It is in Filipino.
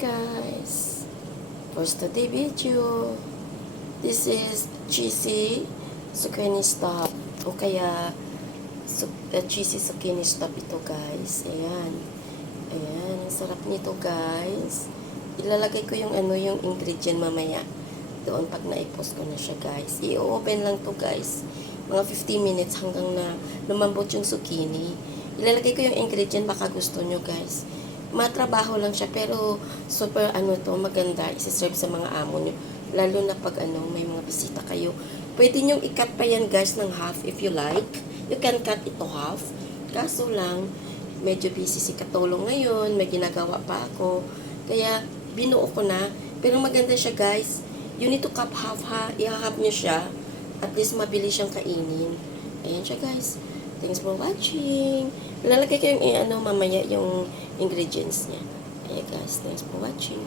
guys, for today video, this is cheesy zucchini stop o kaya cheesy zucchini stop ito guys. Ayan, ayan, ang sarap nito guys. Ilalagay ko yung yung ingredient mamaya doon pag na-post ko na siya guys. I-open lang to guys, mga 15 minutes hanggang na lumambot yung zucchini. Ilalagay ko yung ingredient, baka gusto nyo guys. Matrabaho lang siya pero super to, maganda isi-serve sa mga amo nyo, lalo na pag may mga bisita kayo. Pwede nyo i-cut pa yan guys ng half if you like. You can cut ito half, kaso lang medyo busy si Katulong ngayon, may ginagawa pa ako, kaya binuo ko na. Pero maganda siya guys, you need to cut half ha, i-half nyo siya, at least mabilis siyang kainin. Ayan siya guys. Thanks for watching. Lalagay ko yung mamaya yung ingredients niya. Ayan guys, thanks for watching.